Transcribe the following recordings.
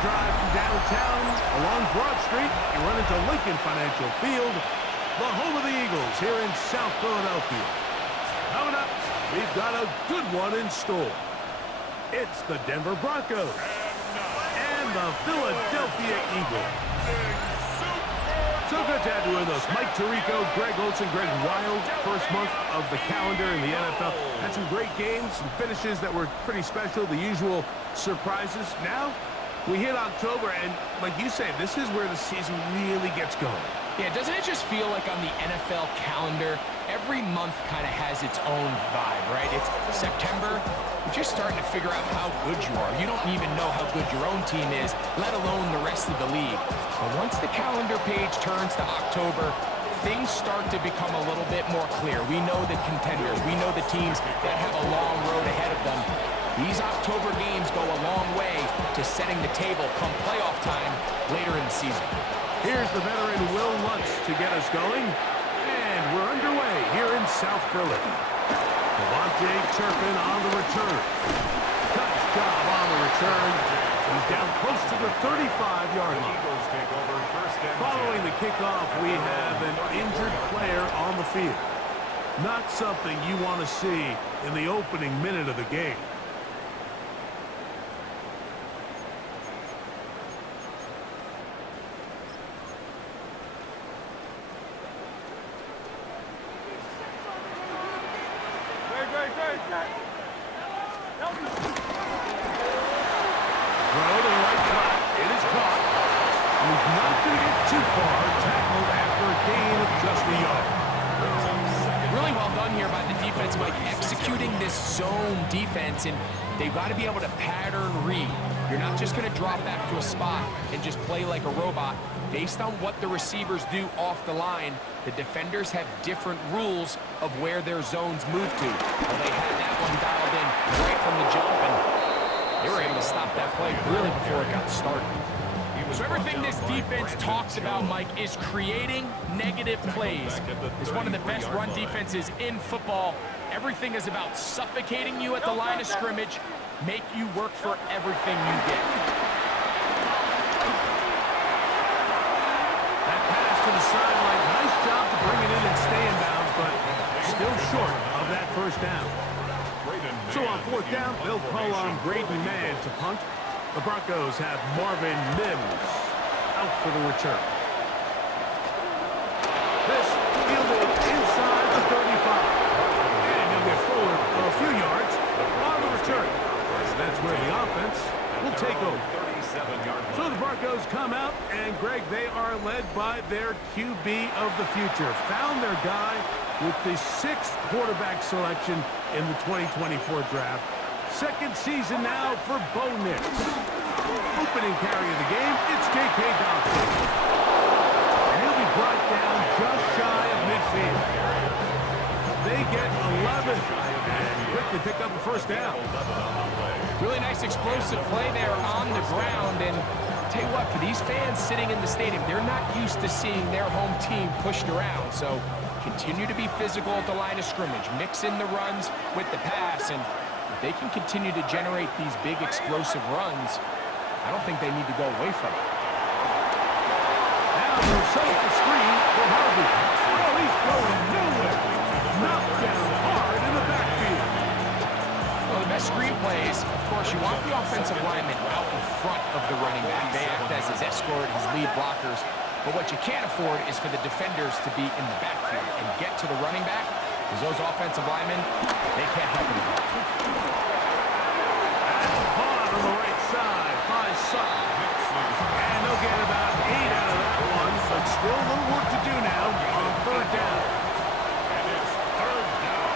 drive from downtown along Broad Street, you run into Lincoln Financial Field, the home of the Eagles here in South Philadelphia. Coming up, we've got a good one in store. It's the Denver Broncos and the Philadelphia Eagles. So good to have you with us. Mike Tirico, Greg Olson, Greg Wild. First month of the calendar in the NFL. Had some great games, some finishes that were pretty special, the usual surprises. Now, we hit October, and like you say, this is where the season really gets going. Yeah, doesn't it just feel like on the NFL calendar, every month kind of has its own vibe, right? It's September, you're just starting to figure out how good you are. You don't even know how good your own team is, let alone the rest of the league. But once the calendar page turns to October, things start to become a little bit more clear. We know the contenders. We know the teams that have a long road ahead of them. These October games go a long way to setting the table come playoff time later in the season. Here's the veteran Will Lutz to get us going. And we're underway here in South Philly. Devontae Turpin on the return. Nice job on the return. He's down close to the 35-yard line. Following the kickoff, we have an injured player on the field. Not something you want to see in the opening minute of the game. Throw to the right side. It is caught. He's not going to get too far. Tackled after a gain of just a yard. Really well done here by the defense, Mike, executing this zone defense, and they've got to be able to pattern read. You're not just going to drop back to a spot and just play like a robot. Based on what the receivers do off the line, the defenders have different rules of where their zones move to. Well, they had that one dialed in right from the jump, and they were able to stop that play really before it got started. So everything this defense talks about, Mike, is creating negative plays. It's one of the best run defenses in football. Everything is about suffocating you at the line of scrimmage, make you work for everything you get. That pass to the sideline, nice job to bring it in and stay in bounds, but still short of that first down. So on fourth down, they'll call on Braden Mann to punt. The Broncos have Marvin Mims out for the return. This fielded inside the 35. And he'll get forward a few yards on the return. That's where the offense will take over. So the Broncos come out, and Greg, they are led by their QB of the future. Found their guy with the 6th quarterback selection in the 2024 draft. Second season now for Bo Nix. Opening carry of the game, it's J.K. Dobbins. And he'll be brought down just shy of midfield. They get 11 and quickly pick up the first down. Really nice explosive play there on the ground, and I'll tell you what, for these fans sitting in the stadium, they're not used to seeing their home team pushed around, so continue to be physical at the line of scrimmage, mix in the runs with the pass, and if they can continue to generate these big explosive runs, I don't think they need to go away from it. Now they'll set up the screen for Harvey. Oh, he's going nowhere. Knocked down hard in the backfield. Well, the best screen plays, of course, you want the offensive lineman out in front of the running back. They act as his escort, his lead blockers. But what you can't afford is for the defenders to be in the backfield and get to the running back, because those offensive linemen, they can't help him. And caught on the right side by Sutton. And they'll get about 8 out of that one, but still a little work to do now on third down. And it's third down.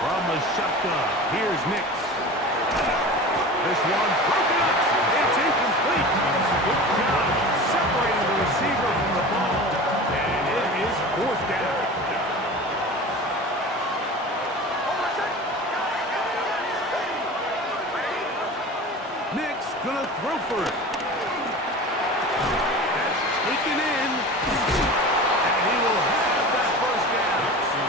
From the shotgun, here's Nix. This one broken up. It's incomplete. Good job separating the receiver from the ball. And it is fourth down. Nix gonna throw for it. That's taken in. And he will have that first down.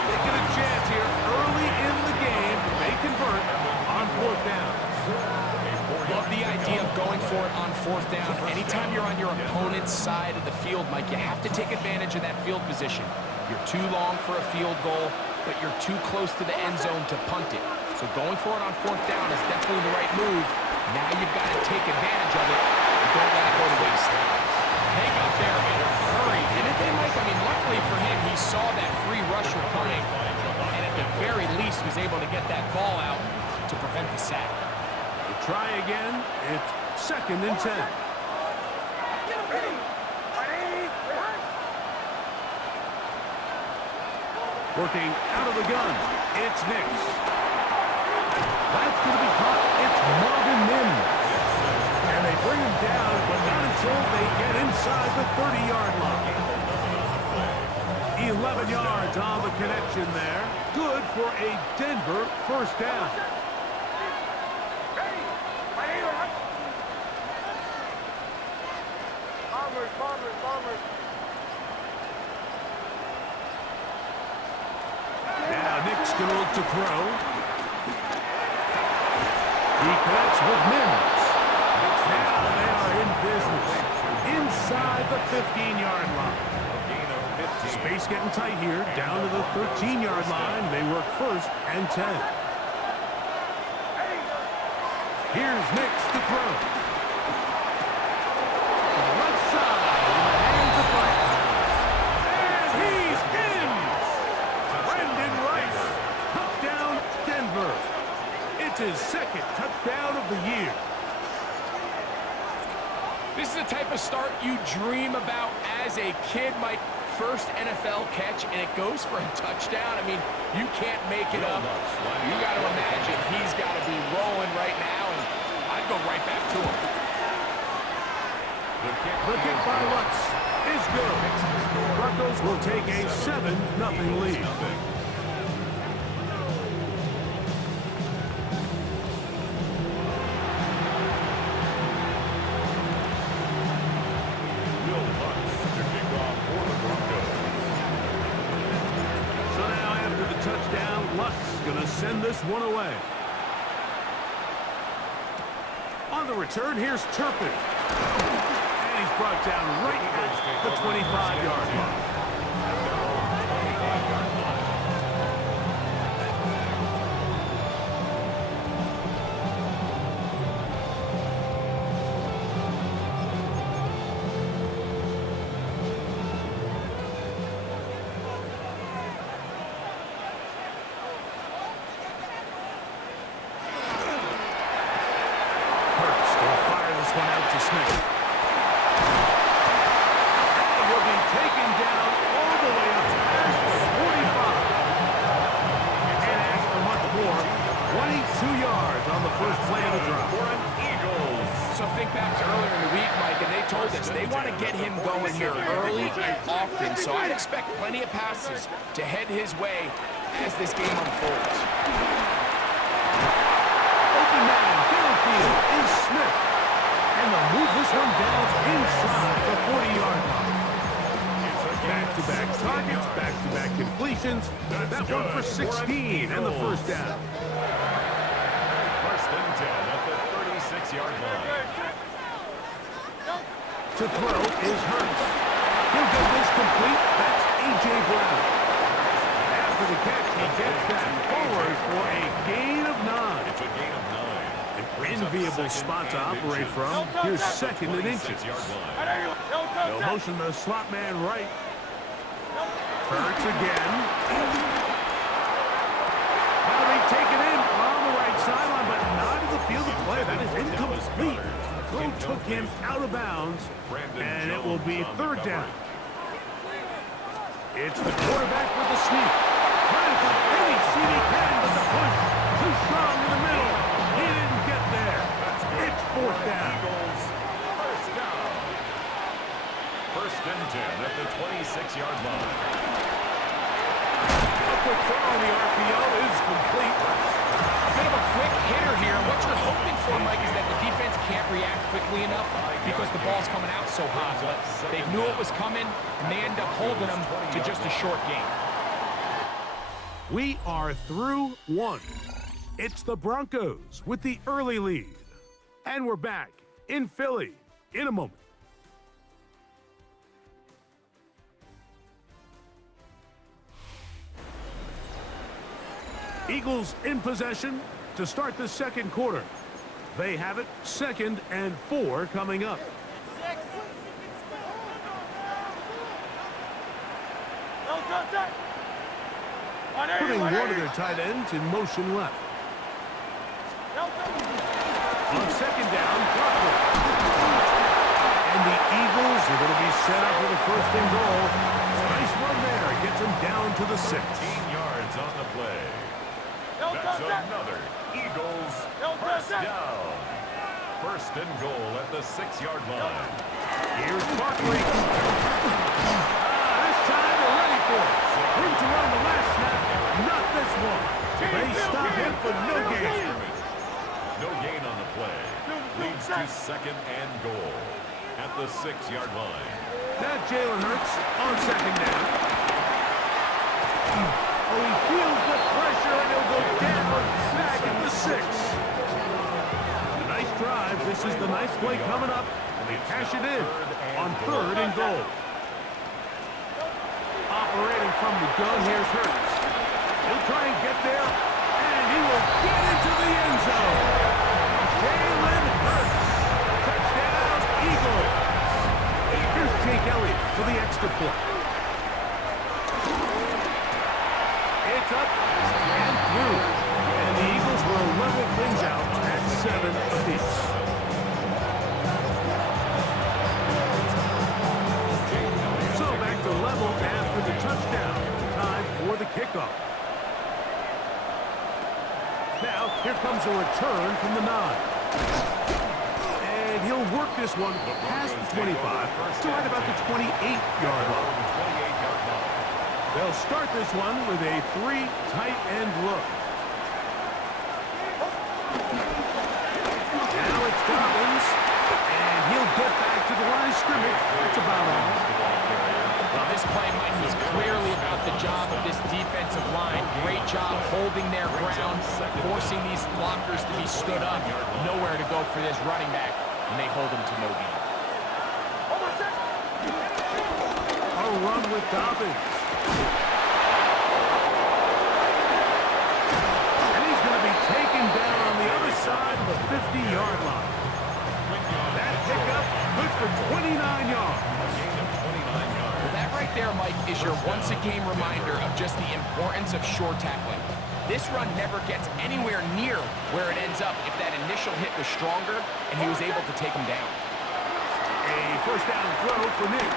Taking a chance here early in the game. They convert on fourth down. for it on fourth down. Anytime you're on your opponent's side of the field, Mike, you have to take advantage of that field position. You're too long for a field goal, but you're too close to the end zone to punt it. So going for it on fourth down is definitely the right move. Now you've got to take advantage of it and don't let it go to waste. They got there in a hurry. And then, Mike, I mean, luckily for him, he saw that free rusher coming and at the very least was able to get that ball out to prevent the sack. They try again. It's 2nd and 10. Working out of the gun. It's Nix. That's going to be caught. It's Marvin Mims. And they bring him down, but not until they get inside the 30-yard line. 11 yards on the connection there. Good for a Denver first down. Now Nick's going to look to throw. He connects with Mims. Now they are in business. Inside the 15-yard line. Space getting tight here. Down to the 13-yard line. They work 1st and 10. Here's Nix to throw. Left side in the hands of Rice. And he's in! Brendan Rice. Touchdown, Denver. It's his 2nd touchdown of the year. This is the type of start you dream about as a kid, Mike. First NFL catch, and it goes for a touchdown. I mean, you can't make it up. You got to imagine he's got to be rolling right now, and I'd go right back to him. The kick by Lutz is good. Broncos will take a 7-0 lead. Going to send this one away. On the return, here's Turpin. And he's brought down right at the 25-yard line. They want to get him going here early and often, so I'd expect plenty of passes to head his way as this game unfolds. Open man downfield is Smith, and they'll move this one down inside the 40-yard line. Back-to-back targets, back-to-back completions. That one for 16 and the first down. 1st and 10 at the 36-yard line. To throw is Hurts. He'll get this complete. That's A.J. Brown. After the catch, he gets that forward for a gain of 9. It's a gain of 9. An enviable spot to operate from. Here's 2nd and inches. They'll motion the slot man right. Hurts again. Now they take it in on the right sideline, but not in the field of play. That is incomplete. Throw took him out of bounds, and it will be 3rd down. It's the quarterback with the sneak. Trying to find any seat he can, but the push too strong in the middle. He didn't get there. It's 4th down. Eagles, 1st down. 1st and 10 at the 26-yard line. A quick throw on the RPO is complete. A bit of a quick hitter here. What you're hoping for, Mike, is that the defense can't react quickly enough because the ball's coming out so hot. But they knew it was coming, and they end up holding them to just a short game. We are through 1. It's the Broncos with the early lead. And we're back in Philly in a moment. Eagles in possession to start the second quarter. They have it 2nd and 4 coming up. Putting one of their tight ends in motion left. On 2nd down, Broncos. And the Eagles are going to be set up with a 1st and goal. Nice run there. Gets them down to the 6. 15 yards on the play. That's another Eagles first down. 1st and goal at the 6-yard line. Here's Barkley. This time they're ready for it. In to run the last snap. Not this one. They stop him for no gain. No gain on the play. Leads to 2nd and goal at the 6-yard line. Now Jalen Hurts on 2nd down. Oh, he feels the pressure, and he'll go down back at the 6. A nice drive. This is the nice play coming up, and they cash it in on 3rd and goal. Operating from the gun, here's Hurts. He'll try and get there, and he will get into the end zone. Jalen Hurts. Touchdown, Eagles. Here's Jake Elliott for the extra point. It's up and through. And the Eagles will level things out at 7 apiece. So back to level after the touchdown. Time for the kickoff. Now, here comes a return from the 9. And he'll work this one past the 25 to right about the 28-yard line. They'll start this one with a 3 tight end look. Now it's Dobbins, and he'll get back to the line of scrimmage. That's about all. Well, this play, Mike, was clearly about the job of this defensive line. Great job holding their ground, forcing these blockers to be stood up. Nowhere to go for this running back, and they hold him to no gain. A run with Dobbins. And he's going to be taken down on the other side of the 50-yard line. That pickup good for 29 yards. Well, that right there, Mike, is your once-a-game reminder of just the importance of short tackling. This run never gets anywhere near where it ends up if that initial hit was stronger and he was able to take him down. A 1st down throw for Nix.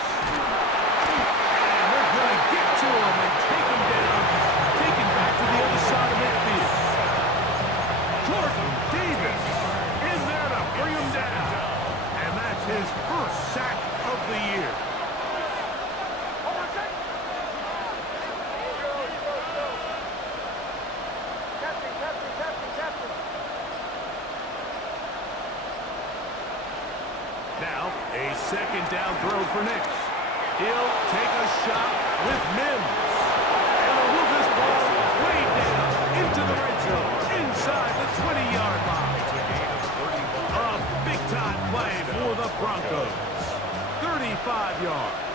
And they're going to get to him and take him down, taken back to the other side of midfield. Jordan Davis in there to bring him down. And that's his 1st sack of the year. Now, a 2nd down throw for Nix. He'll take a shot with Mims. And they'll move this ball way down into the red zone, inside the 20-yard line. A big-time play for the Broncos. 35 yards.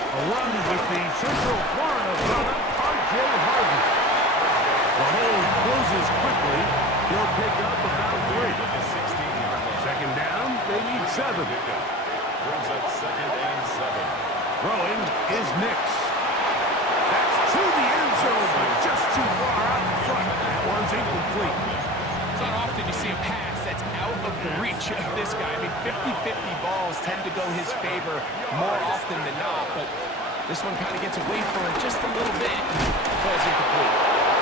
A run with the Central Florida brother, R.J. Harvey. The hold closes quickly. He'll pick up about 3. 2nd down, they need 7. Brings up 2nd and 7. Throwing is Nix. That's to the end zone, but just too far out in front. That one's incomplete. It's not often you see a pass that's out of the reach of this guy. I mean, 50-50 balls tend to go his favor more often than not, but this one kind of gets away from him just a little bit. Falls incomplete.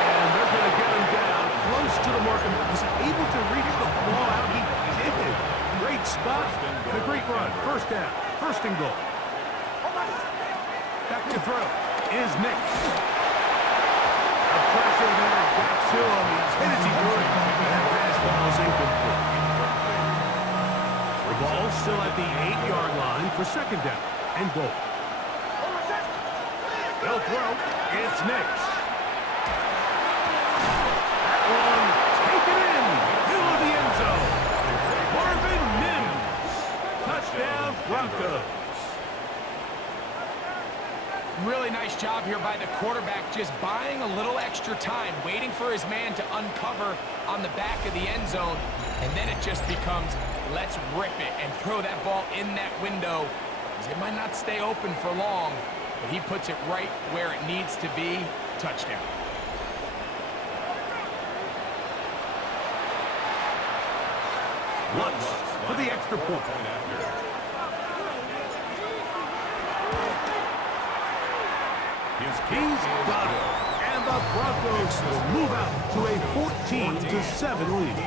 And they're going to get him down close to the mark. Was he able to reach the ball out? He did it. Great spot and a great run. 1st down. 1st and goal. Back to throw is Nix. The pressure there got to him. He's hit as he would. That pass falls incomplete. The ball still at the 8-yard line for 2nd down and goal. They'll throw. It's Nix. That one taken in. Middle of the end zone. job here by the quarterback, just buying a little extra time, waiting for his man to uncover on the back of the end zone, and then it just becomes, let's rip it and throw that ball in that window, because it might not stay open for long, but he puts it right where it needs to be. Touchdown. Lutz for the extra point. He's got it. And the Broncos will move out to a 14-7 lead.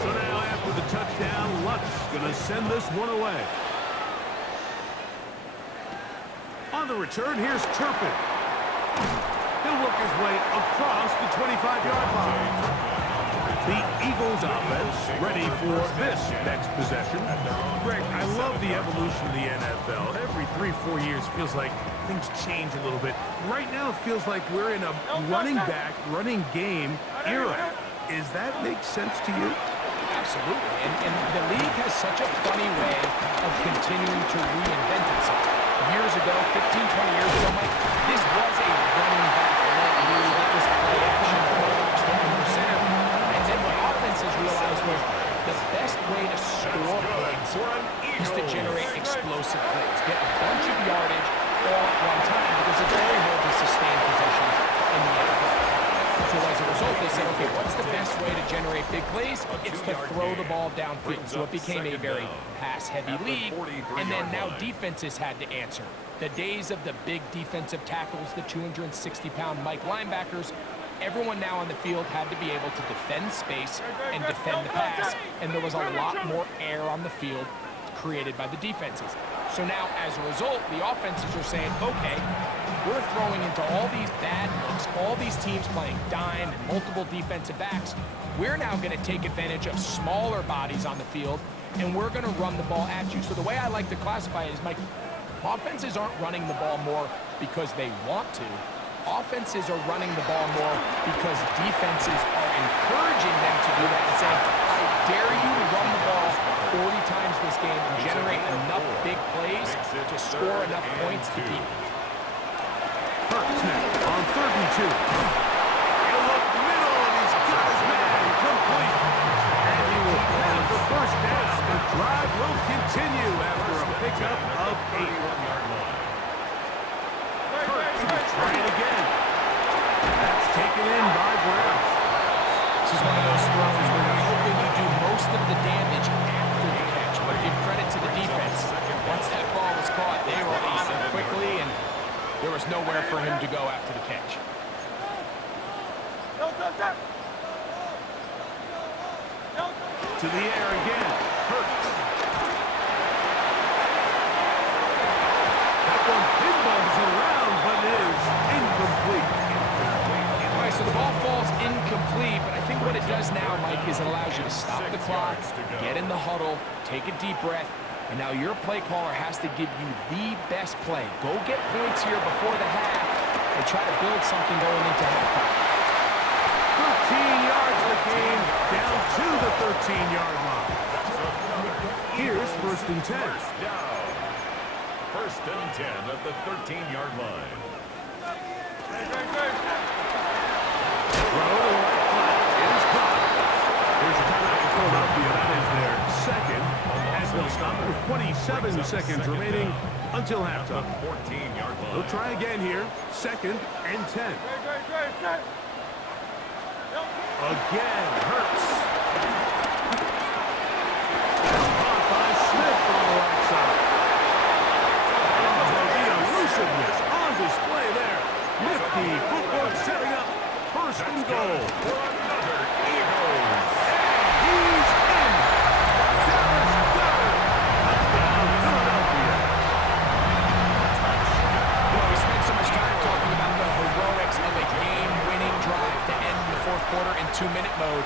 So now after the touchdown, Lutz going to send this one away. On the return, here's Turpin. He'll work his way across the 25-yard line. The Eagles offense ready for this next possession. Greg, I love the evolution of the NFL. Every 3-4 years feels like things change a little bit. Right now it feels like we're in a running back, running game era. Does that make sense to you? Absolutely. And the league has such a funny way of continuing to reinvent itself. Years ago, 15, 20 years ago, Mike, this was a running back-led league. It was play action, quarterbacks looking for center. And then what offenses realized was the best way to score points is to generate explosive plays. Get a bunch of yardage all at one time, because it's very hard to sustain possessions in the NFL. So as a result, they said, okay, what's the best way to generate big plays? It's to throw the ball downfield. So it became a very pass-heavy league. And then now defenses had to answer. The days of the big defensive tackles, the 260-pound Mike linebackers, everyone now on the field had to be able to defend space and defend the pass. And there was a lot more air on the field created by the defenses. So now, as a result, the offenses are saying, okay, we're throwing into all these bad looks, all these teams playing dime and multiple defensive backs. We're now going to take advantage of smaller bodies on the field, and we're going to run the ball at you. So the way I like to classify it is, Mike, offenses aren't running the ball more because they want to. Offenses are running the ball more because defenses are encouraging them to do that and saying, I dare you to run the ball 40 times this game and generate enough big plays to score enough points to beat them. Hurts now on 3rd and 2. He'll look middle, and he's got his man complete. And he will have the first down. The drive will continue after a pickup of 8. Hurts will try it again. That's taken in by Brown. This is one of those throws where you're hoping you do most of the damage after the catch, but give credit to the defense. Once that ball was caught, they were on it quickly, and there was nowhere for him to go after the catch. To the air again. Hurts. That one pinballs around, but it is incomplete. All right, so the ball falls incomplete, but I think what it does now, Mike, is it allows you to stop the clock, get in the huddle, take a deep breath, and now your play caller has to give you the best play. Go get points here before the half and try to build something going into halftime. 13 yards of the game, down to the 13-yard line. Here's 1st and 10. First and 10 at the 13-yard line. Throw to the right flat. It is caught. Here's a timeout for Philadelphia. That is their second, as they'll stop with 27 seconds remaining until halftime. 14-yard line. They'll try again here. 2nd and 10. Again, Hurts. That's caught by Smith on the right side. Oh, the elusiveness on display there. Nifty footwork setting up 1st and goal. For another Eagles. And he's in. Dallas got it. Touchdown, Philadelphia. We spent so much time talking about the heroics of a game-winning drive to end the 4th quarter in 2-minute mode.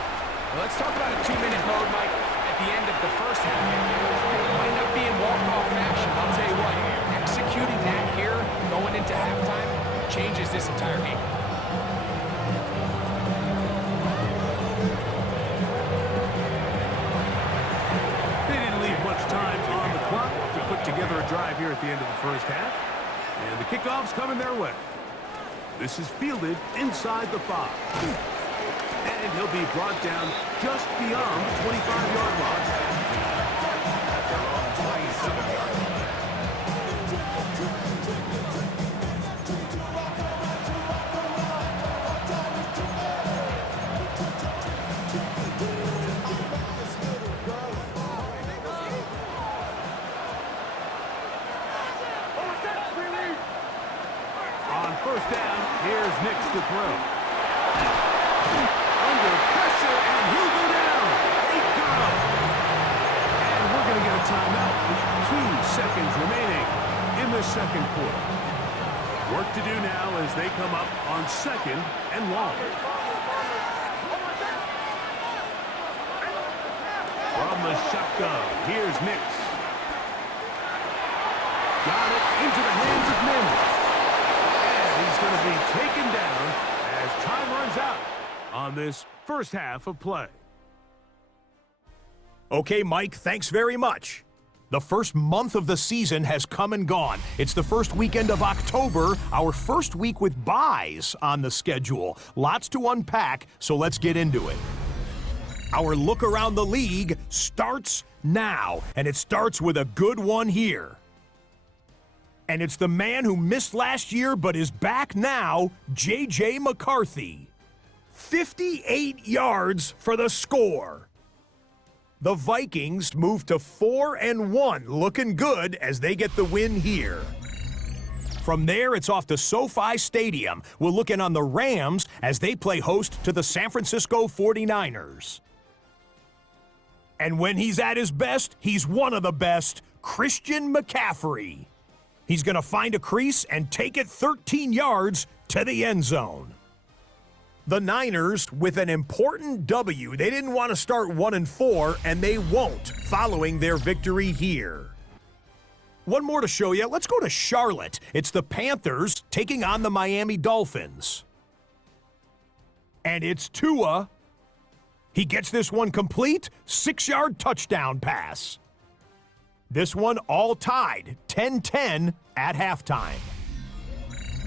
Well, let's talk about a 2-minute mode, Mike, at the end of the first half. It might not be in walk-off fashion. I'll tell you what, executing that here, going into halftime, changes this entire game. They didn't leave much time to drive here at the end of the first half. And the kickoff's coming their way. This is fielded inside the 5. And he'll be brought down just beyond the 25-yard line. On first down, here's Nix to throw. Under pressure, and he'll go down. They go. And we're going to get a timeout with 2 seconds remaining in the second quarter. Work to do now as they come up on 2nd and long. From the shotgun, here's Nix. Got it into the hands of Mims. He's going to be taken down as time runs out on this first half of play. Okay, Mike, thanks very much. The first month of the season has come and gone. It's the first weekend of October, our first week with byes on the schedule. Lots to unpack, so let's get into it. Our look around the league starts now, and it starts with a good one here. And it's the man who missed last year but is back now, J.J. McCarthy. 58 yards for the score. The Vikings move to 4-1, looking good as they get the win here. From there, it's off to SoFi Stadium. We're looking on the Rams as they play host to the San Francisco 49ers. And when he's at his best, he's one of the best, Christian McCaffrey. He's going to find a crease and take it 13 yards to the end zone. The Niners with an important W. They didn't want to start 1-4, and they won't following their victory here. One more to show you. Let's go to Charlotte. It's the Panthers taking on the Miami Dolphins. And it's Tua. He gets this one complete, 6-yard touchdown pass. This one all tied, 10-10 at halftime.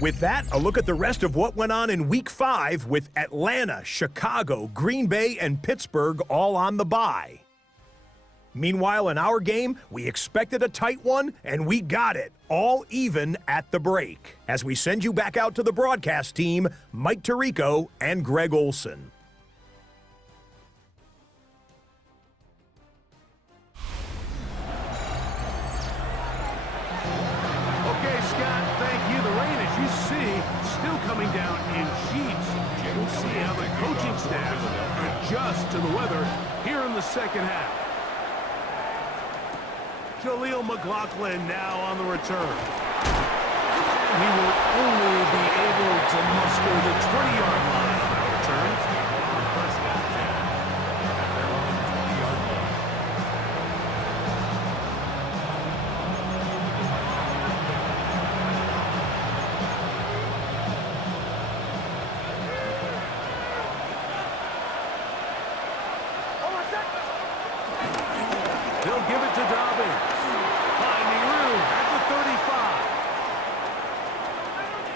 With that, a look at the rest of what went on in Week 5 with Atlanta, Chicago, Green Bay, and Pittsburgh all on the bye. Meanwhile, in our game, we expected a tight one, and we got it, all even at the break. As we send you back out to the broadcast team, Mike Tirico and Greg Olson. Okay, Scott, thank you. The rain, as you see, still coming down in sheets. We'll see how the coaching staff adjusts to the weather here in the second half. Jaleel McLaughlin now on the return. And he will only be able to muster the 20-yard line on that return. First down, 10. They're on the 20-yard line. They'll give it to Dobbins. Finding room at the 35.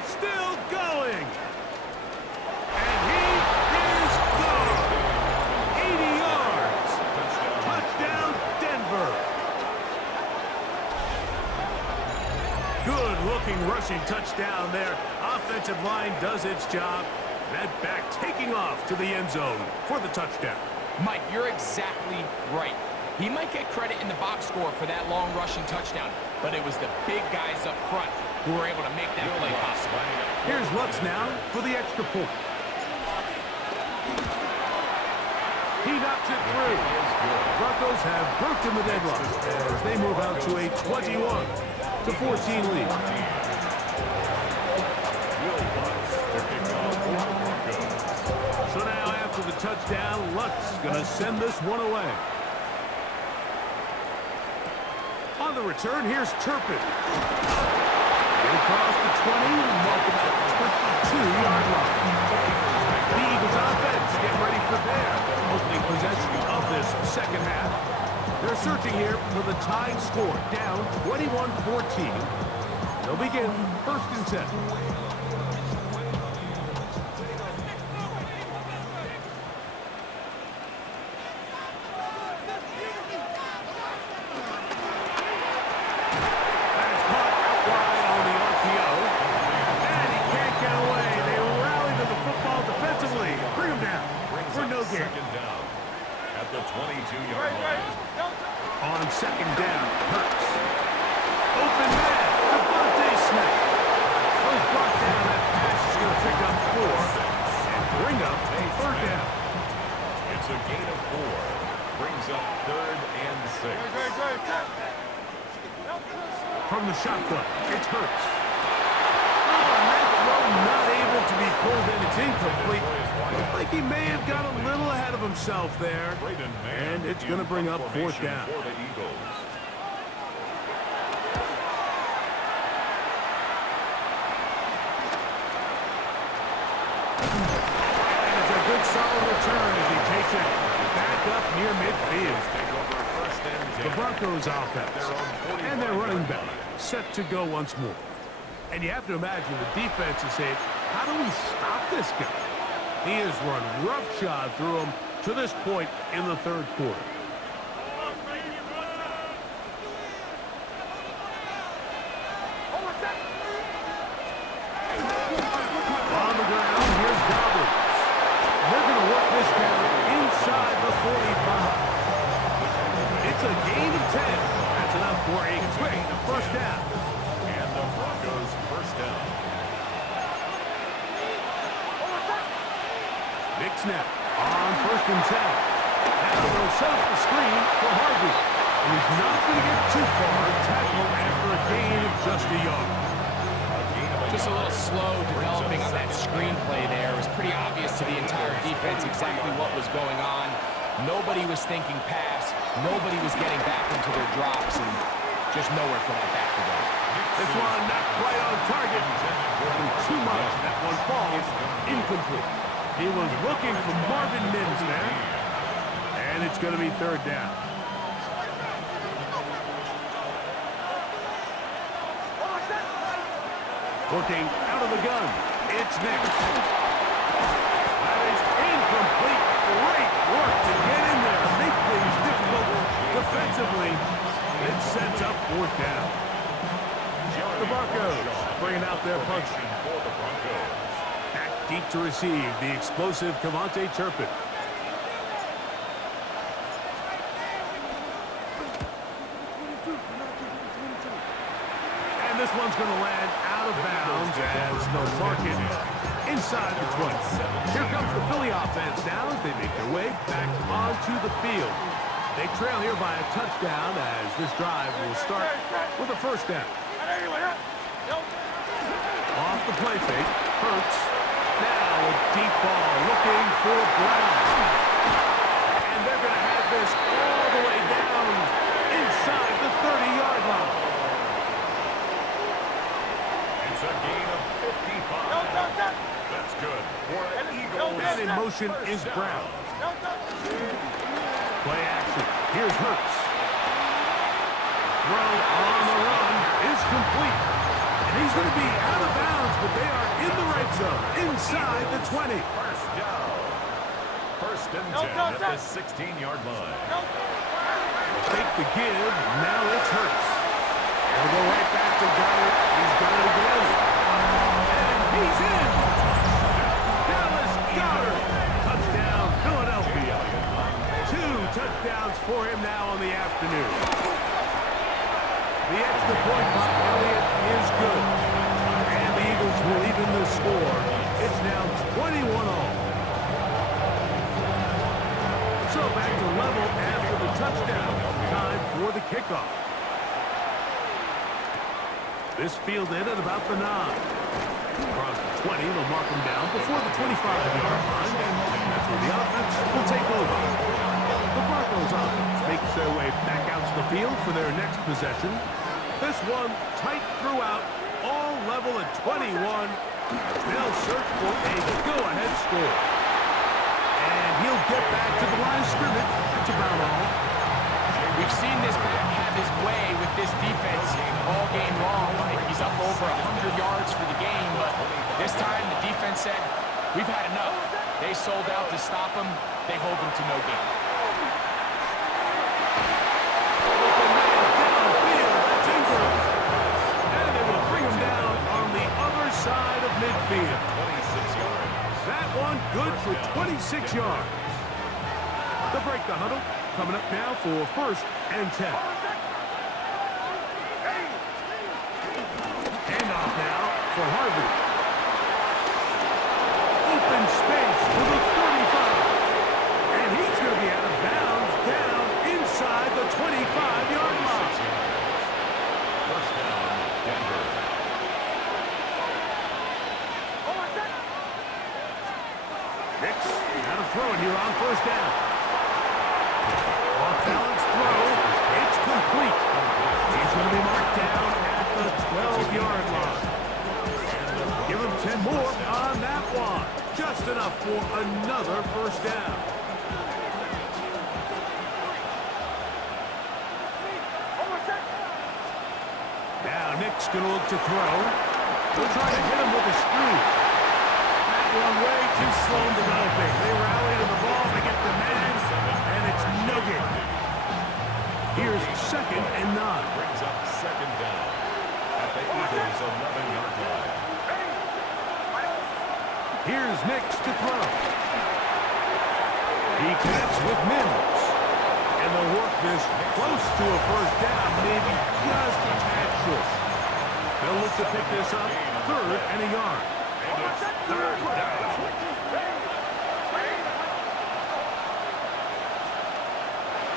Still going. And he is gone. 80 yards. Touchdown, Denver. Good-looking rushing touchdown there. Offensive line does its job. That back taking off to the end zone for the touchdown. Mike, you're exactly right. He might get credit in the box score for that long rushing touchdown, but it was the big guys up front who were able to make that play possible. Here's Lutz now for the extra point. He knocks it through. Broncos have broken the deadlock as they move out to a 21-14 lead. So now after the touchdown, Lutz going to send this one away. On the return, here's Turpin. Get across the 20, mark about the 22-yard line. The Eagles offense getting ready for their opening possession of this second half. They're searching here for to the tying score, down 21-14. They'll begin 1st and 10. Second down at the 22-yard line. On 2nd down, Hurts. Open man, Devontae Smith. Goes brought down. That pass is going to pick up 4 and bring up 3rd down. It's a gain of 4. Brings up 3rd and 6. From the shotgun, it's Hurts. Oh, and that throw not able to be pulled in. It's incomplete. Looked like he may have got a little ahead of himself there. And it's going to bring up 4th down. For the Eagles. And it's a good solid return as he takes it back up near midfield. The Broncos offense and their running back set to go once more. And you have to imagine the defense is saying, how do we stop this guy? He has run roughshod through him to this point in the 3rd quarter. On the ground, here's Dobbins. They're going to work this down inside the 45. It's a gain of 10. That's enough for a quick 1st down. And the Broncos 1st down. Big snap on 1st and 10. Now they'll set up the screen for Harvey. And he's not going to get too far. Tackle after a gain of just a yard. Just a little slow developing on that screenplay there. It was pretty obvious to the entire defense exactly what was going on. Nobody was thinking pass. Nobody was getting back into their drops, and just nowhere for that back to go. This one not quite on target. Too much. That one falls incomplete. He was looking for Marvin Mims there. And it's going to be 3rd down. Working out of the gun. It's next. That is incomplete. Great work to get in there. Make things difficult defensively. It sets up 4th down. The Broncos bringing out their punch. Back deep to receive the explosive Cavante Turpin. And this one's going to land out of bounds as they'll mark it inside the 20. Here comes the Philly offense now as they make their way back onto the field. They trail here by a touchdown as this drive will start with a 1st down. Off the play fake, Hurts. Now a deep ball looking for Brown. And they're going to have this all the way down inside the 30-yard line. It's a gain of 55. That's good for an Eagles. And in motion is Brown. Play action. Here's Hurts. Throw on the run is complete. And he's going to be out of bounds, but they are in the right zone, inside the 20. 1st down. 1st and 10 at the 16-yard line. Take the give. Now it's Hurts. They'll go right back to Goddard. He's got it again. And he's in. Dallas Goddard. Touchdown, Philadelphia. 2 touchdowns for him now on the afternoon. The extra point by Elliott is good. And the Eagles will even the score. It's now 21-all. So back to level after the touchdown. Time for the kickoff. This fielded at about the 9. Across the 20, they'll mark them down before the 25-yard line. That's where the offense will take over. The Broncos offense makes their way back out to the field for their next possession. This one tight throughout, all level at 21. They'll search for a go-ahead score. And he'll get back to the line of scrimmage. That's about all. We've seen this back have his way with this defense all game long. Like, he's up over 100 yards for the game, but this time the defense said, we've had enough. They sold out to stop him. They hold him to no gain. Open man downfield. That's Ingram. And they will bring him down on the other side of midfield. 26 yards. That one good for 26 yards. They'll break the huddle. Coming up now for 1st and 10. Handoff now for Harvey. Open space to the 35. And he's going to be out of bounds down inside the 25-yard line. First down, Denver. Nix, now to throw it here on 1st down. Off-balance throw. It's complete. He's going to be marked down at the 12-yard line. Give him 10 more on that one. Just enough for another 1st down. Now Nick's going to look to throw. They'll try to hit him with a screen. That one way too slow in developing. They rally to the ball, they get the man, and it's no gain. Here's 2nd and 9. Brings up 2nd down at the Eagles' 11-yard line. Here's Nix to throw. He connects with Mims. And they'll work this close to a 1st down, maybe just a tad short. They'll look to pick this up 3rd and a yard. And it's 3rd down.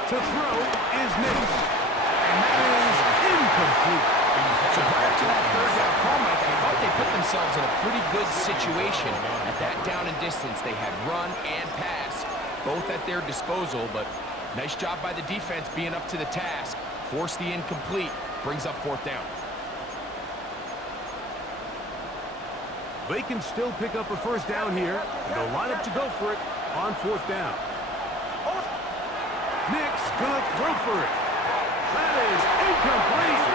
To throw is Nix. And that is incomplete. So prior to that 3rd down call, Mike, I thought they put themselves in a pretty good situation. At that down and distance, they had run and pass, both at their disposal, but nice job by the defense being up to the task. Force the incomplete, brings up 4th down. They can still pick up a 1st down here, and they'll line up to go for it on 4th down. Nix gonna throw for it. That is incomplete.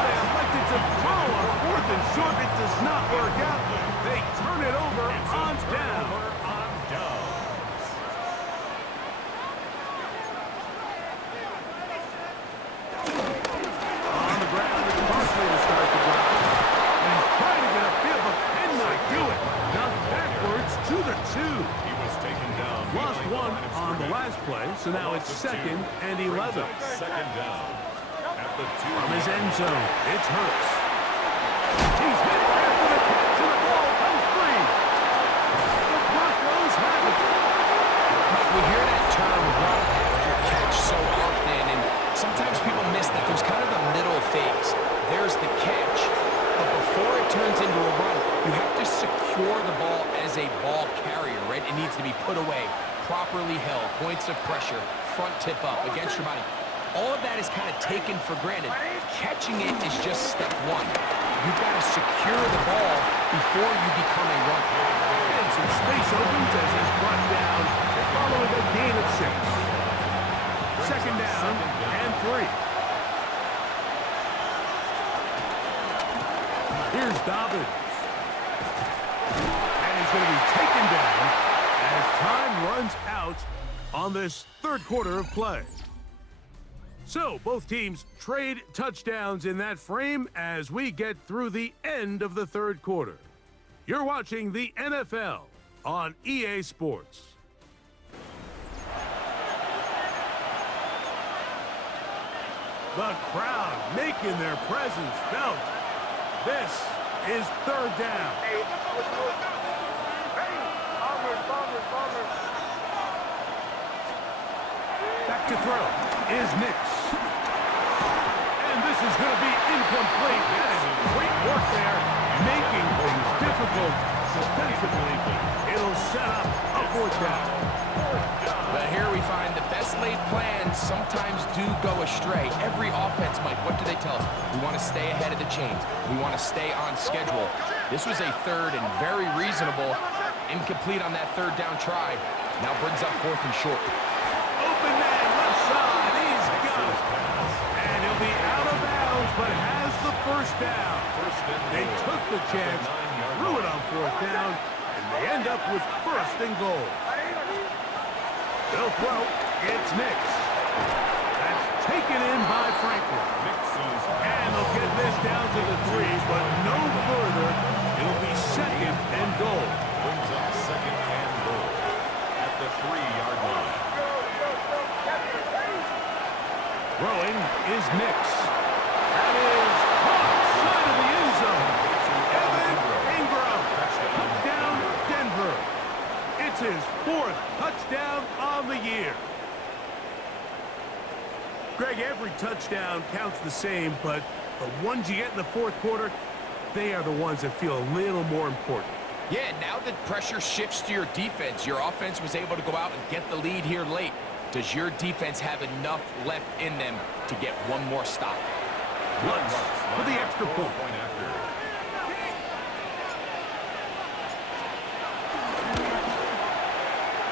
They elected to throw on 4th and short. It does not work out. They turn it over on down. On the ground, it's Barkley to start the drive. And he's trying to get upfield, but cannot do it. Knocked backwards to the 2. He was taken down. Lost one on the last play, so now it's 2nd and 11. 2nd down at the 2. From his end zone, it's Hurts. He's hit after the catch, and the ball comes free. The Broncos have it. We hear that term run after catch so often, and sometimes people miss that there's kind of a middle phase. There's the catch, but before it turns into a run, you have to secure the ball as a ball carrier, right? It needs to be put away, properly held, points of pressure, front tip up against your body. All of that is kind of taken for granted. Catching it is just step one. You've got to secure the ball before you become a runner. And some space opens as he's brought down following a gain of 6. 2nd down and 3. Here's Dobbins. And he's going to be taken down as time runs out on this 3rd quarter of play. So, both teams trade touchdowns in that frame as we get through the end of the 3rd quarter. You're watching the NFL on EA Sports. The crowd making their presence felt. This is 3rd down. Back to throw is Nix. And this is going to be incomplete. That is great work there, making things difficult defensively. It'll set up a 4th down. But here we find the best laid plans sometimes do go astray. Every offense, Mike, what do they tell us? We want to stay ahead of the chains. We want to stay on schedule. This was a 3rd and very reasonable. Incomplete on that 3rd down try. Now brings up 4th and short. Open man, left side. He's got it. but has the first down. They took the chance, threw it on fourth down, and they end up with first and goal. They'll throw. It's Nix. That's taken in by Franklin. And they'll get this down to the 3, but no further. It'll be second and goal. Brings up second and goal at the 3-yard line. Throwing is Nix. That is caught side of the end zone. Evan Ingram. Touchdown, Denver. It's his 4th touchdown on the year. Greg, every touchdown counts the same, but the ones you get in the fourth quarter, they are the ones that feel a little more important. Yeah, now that pressure shifts to your defense, your offense was able to go out and get the lead here late. Does your defense have enough left in them to get one more stop? Lutz for the extra point.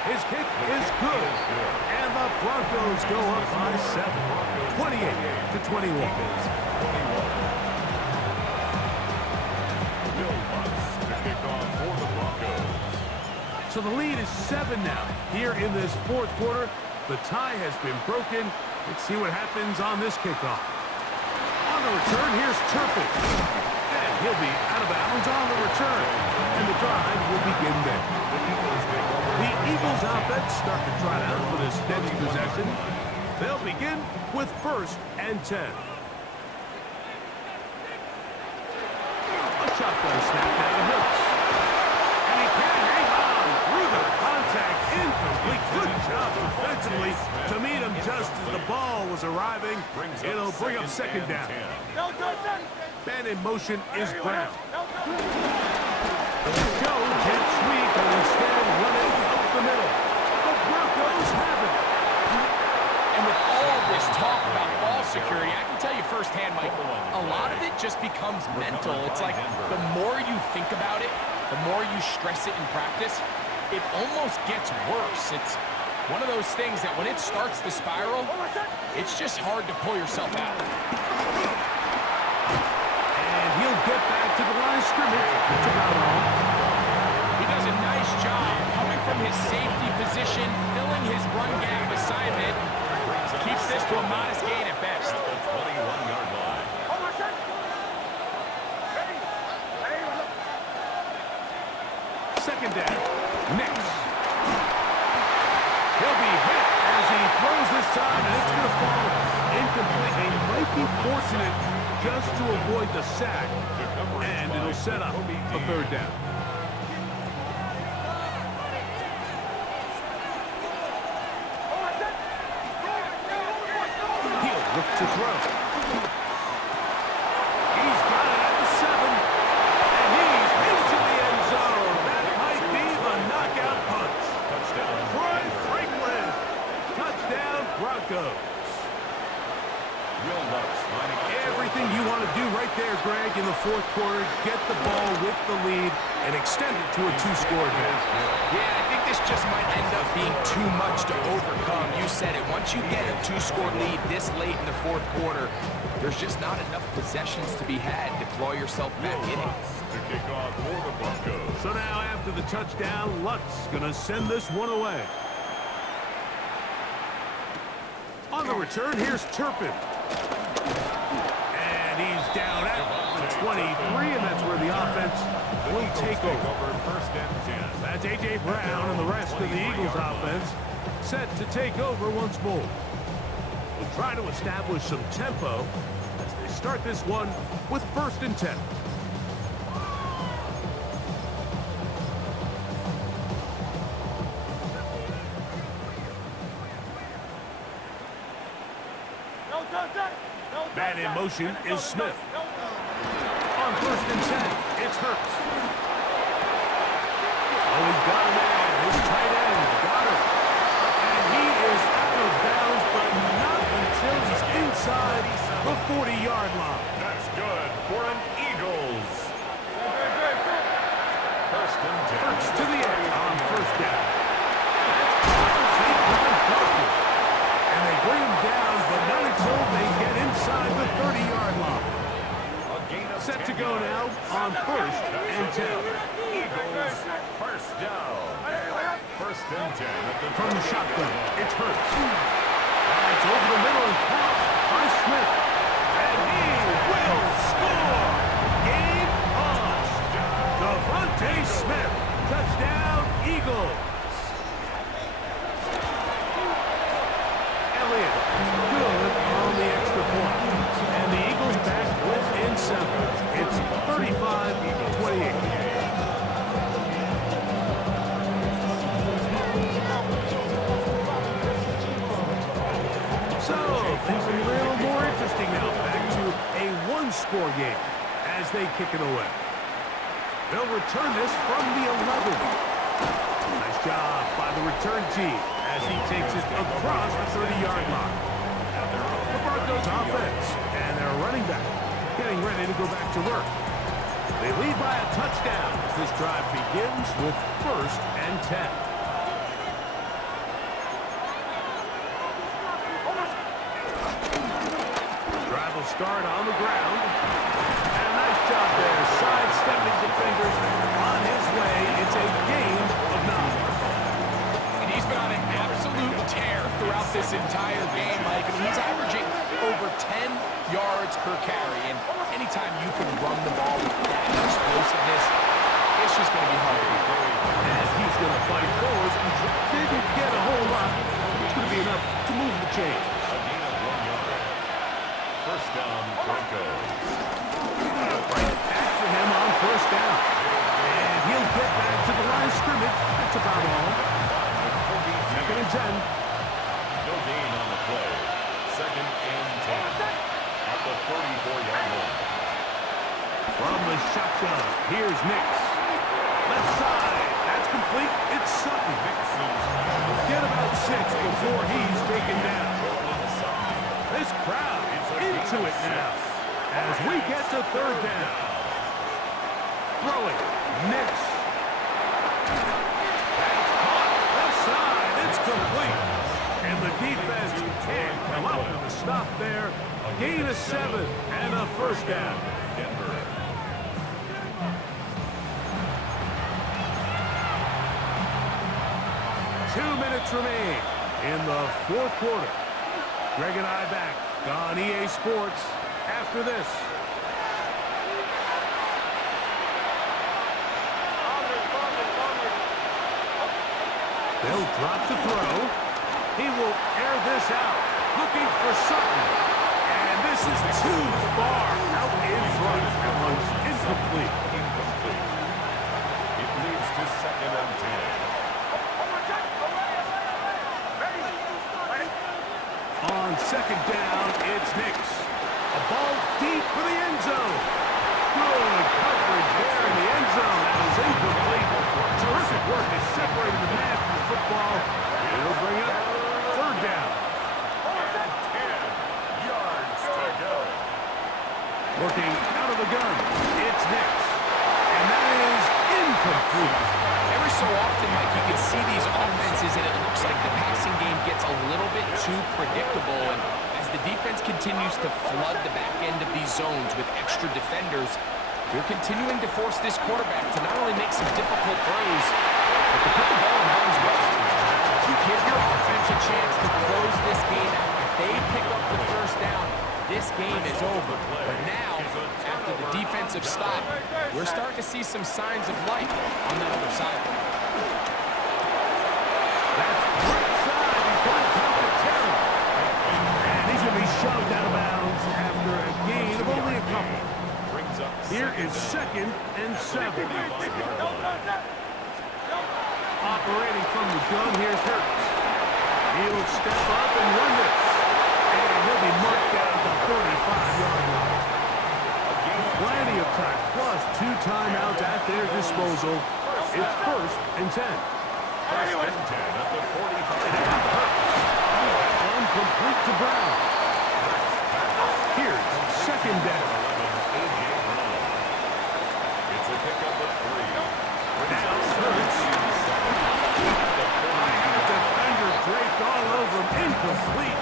His kick is good. And the Broncos go up by 7. 28-21. So the lead is 7 now. Here in this fourth quarter, the tie has been broken. Let's see what happens on this kickoff. On the return, here's Turpin. And he'll be out of bounds on the return. And the drive will begin there. The Eagles offense start to trot out for this next possession. They'll begin with 1st and 10. A shotgun snap now to Hurts. And he can't hang on through the contact. Incomplete. Good job defensively to meet him just as the ball was arriving. It'll bring up second down. Man in motion is Brown. The show can't sweep and instead run it up the middle. The Broncos have it. And with all this talk about ball security, I can tell you firsthand, Mike, a lot of it just becomes mental. It's like the more you think about it, the more you stress it in practice, it almost gets worse. It's one of those things that when it starts to spiral, it's just hard to pull yourself out. And he'll get back to the line of scrimmage. That's about all. He does a nice job coming from his safety position, filling his run gap assignment. Keeps this to a modest gain at best. 21-yard line. Second down. Nix. He'll be hit as he throws this time, and it's going to fall incomplete. They might be fortunate just to avoid the sack, and it'll set up a 3rd down. He'll look to throw. He's got it at the 7, and he's into the end zone. That might be the knockout punch. Touchdown. Troy Franklin. Touchdown, Broncos. Everything you want to do right there, Greg, in the fourth quarter. Get the ball with the lead and extend it to a 2-score game. Yeah, I think this just might end up being too much to overcome. You said it. Once you get a 2-score lead this late in the fourth quarter, there's just not enough possessions to be had to claw yourself back in it. To kick off for the Broncos. So now after the touchdown, Lutz going to send this one away. On the return, here's Turpin. And he's down at the 23, and that's where the offense will take over. 1st and 10. That's A.J. Brown and the rest of the Eagles offense set to take over once more. We'll try to establish some tempo as they start this one with 1st and 10. Man in motion is Smith. On 1st and 10, it's Hurts. Oh, he's got a man. His tight end got him. And he is out of bounds, but not until he's inside the 40-yard line. That's good for an Eagles. 1st and 10. Hurts to the air on 1st down. And they bring him down, but not until they get inside the 30-yard line. shotgun. It's Hurts. And it's over the middle and caught by Smith. And he will score. Game on. Devontae Smith. Touchdown, Eagles. Elliott, good on the extra point. And the Eagles back within 7. It's 35-28. So, things are a little more interesting now. Back to a one-score game as they kick it away. They'll return this from the 11. Nice job by the return team as he takes it across the 30-yard line. The Broncos offense and their running back getting ready to go back to work. They lead by a touchdown as this drive begins with 1st and 10. Start on the ground. And a nice job there, sidestepping defenders on his way. It's a gain of 9. And he's been on an absolute tear throughout this entire game, Mike. And he's averaging over 10 yards per carry. And anytime you can run the ball with that explosiveness, it's just going to be hard to beat. And he's going to fight forward. Didn't get a whole lot. It's going to be enough to move the chains. First down, Broncos. Right back to him on 1st down. And he'll get back to the line of scrimmage. That's about all. 2nd and 10. No gain on the play. 2nd and 10. At the 34-yard line. From the shotgun, here's Nix. Left side. That's complete. It's Sutton. Get about 6 before he's taken down. This crowd into it now as we get to 3rd down. Throwing, Nix. That's caught, left side, it's complete. And the defense can't come up with a stop there. A gain of 7 and a 1st down. Denver. Two minutes remain in the 4th quarter. Greg and I back on EA Sports after this. They'll drop to throw. He will air this out, looking for Sutton. And this is too far out in front. That one's incomplete. It leads to 2nd and 10. On 2nd down, it's Nix. A ball deep for the end zone. Good coverage there in the end zone. That is incomplete. Terrific work is separating the man from the football. It'll bring up 3rd down. 10 yards to go. Working out of the gun, it's Nix. And that is incomplete. Every so often, Mike, you can see these offenses, and it looks like the passing game gets a little bit too predictable. And as the defense continues to flood the back end of these zones with extra defenders, they're continuing to force this quarterback to not only make some difficult throws, but to put the ball in harm's way. You give your offense a chance to close this game out. If they pick up the 1st down, this game is over. But now, after the defensive stop, we're starting to see some signs of life on that other side. That's right side. He's going to count to 10. And he's going to be shoved out of bounds after a gain of only a couple. Here is 2nd and 7. Operating from the gun, here's Hurts. He'll step up and run this. And he'll be marked down at the 45-yard line. Plenty of time, plus 2 timeouts at their disposal. It's 1st and 10. 1st and 10 at the 45. One complete to Brown. Here's 2nd down. It's a pickup of 3. Now Hurts. I had a defender draped all over him. Incomplete.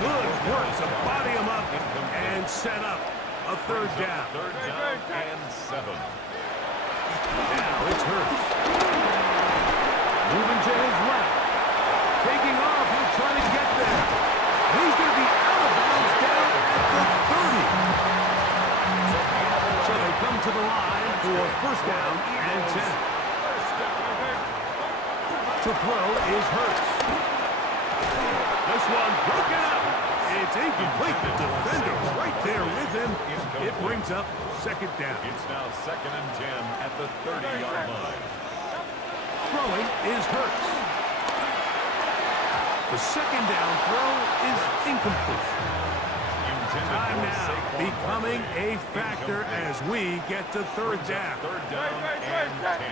Good work to body him up and set up a 3rd down. 3rd down and 7. Now it's Hurts. Moving to his left. Taking To throw is Hurts. This one broken up. It's incomplete. The defender right there with him. It brings up second down. It's now 2nd and 10 at the 30-yard line. Throwing is Hurts. The second down throw is incomplete. Time now becoming a factor as we get to third down. Third down and 10.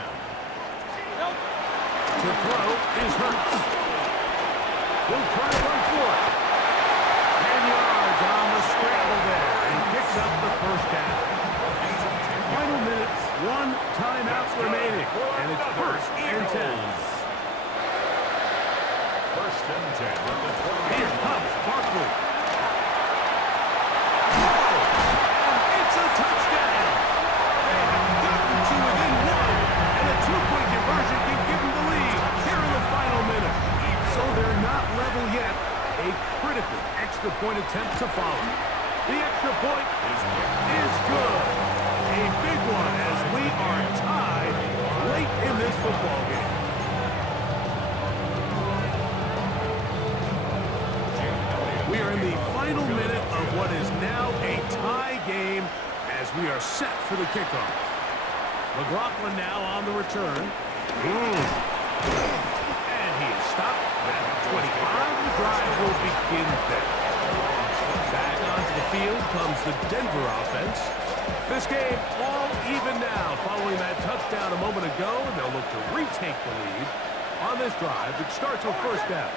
To throw is Hurts. He'll try to run for it. 10 yards on the scramble there and picks up the first down. Final minutes, 1 timeout remaining, and it's 1st and 10. 1st and 10 at the 20. Here comes Barkley. And it's a touchdown. They have gotten to within 1, and a 2-point conversion can give them the lead here in the final minute. So they're not level yet. A critical extra point attempt to follow. The extra point is good. A big one as we are tied late in this football game. We are in the final minute of what is now a tie game as we are set for the kickoff. McLaughlin now on the return. And he is stopped at 25. The drive will begin there. Back onto the field comes the Denver offense. This game all even now following that touchdown a moment ago, and they'll look to retake the lead on this drive. It starts with first down.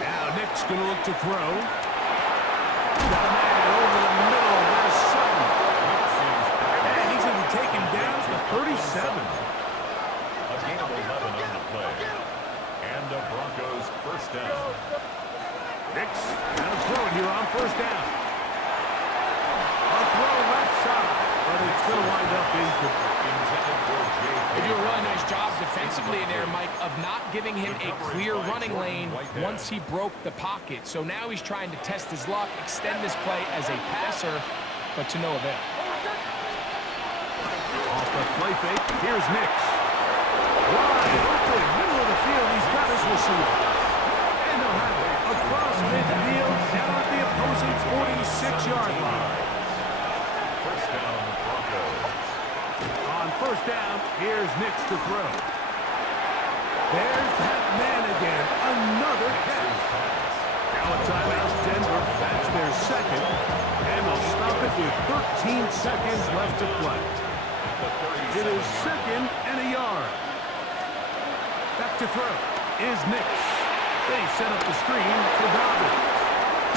Now Nick's going to look to throw. Got a man over the middle. There's Sutton. And he's going to be taken down to 37. A gain of 11 on the play. And the Broncos first down. Nick's going to throw it here on first down. A throw left side, but it's going to wind up incomplete. They do a really nice job defensively in there, Mike, of not giving him a clear running lane once he broke the pocket. So now he's trying to test his luck, extend this play as a passer, but to no avail. Off the play fake, here's Nix. Wide open, middle of the field, he's got his receiver. And they'll have it across midfield, down at the opposing 46-yard line. First down, Broncos. On first down, here's Nix to throw. There's that man again, another catch. Now a timeout, Denver. That's their second. And they'll stop it with 13 seconds left to play. It is 2nd and a yard. Back to throw is Nix. They set up the screen for Dobbins.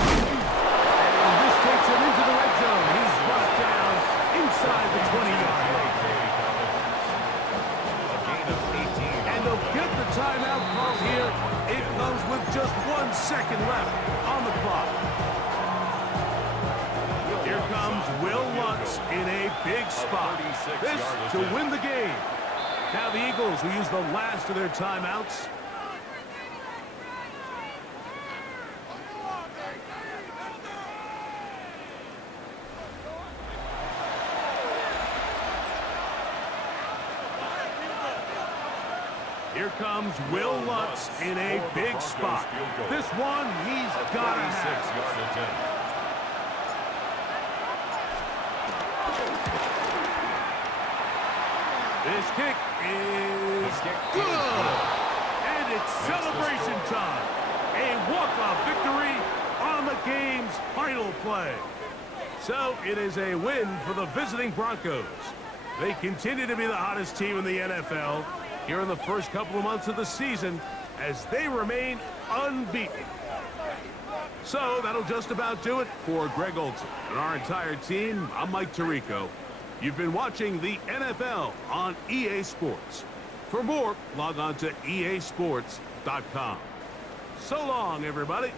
And this takes him into the red zone. He's brought down inside the 20-yard line. A gain of 18. And they'll get the timeout call here. It comes with just 1 second left on the clock. Here comes Will Lutz in a big spot. This to win the game. Now the Eagles will use the last of their timeouts. Here comes Will Lutz in a big spot. This one he's got to have. This kick is good. And it's celebration time. A walk-off victory on the game's final play. So it is a win for the visiting Broncos. They continue to be the hottest team in the NFL here in the first couple of months of the season as they remain unbeaten. So that'll just about do it for Greg Olson and our entire team. I'm Mike Tirico. You've been watching the NFL on EA Sports. For more, log on to easports.com. So long, everybody.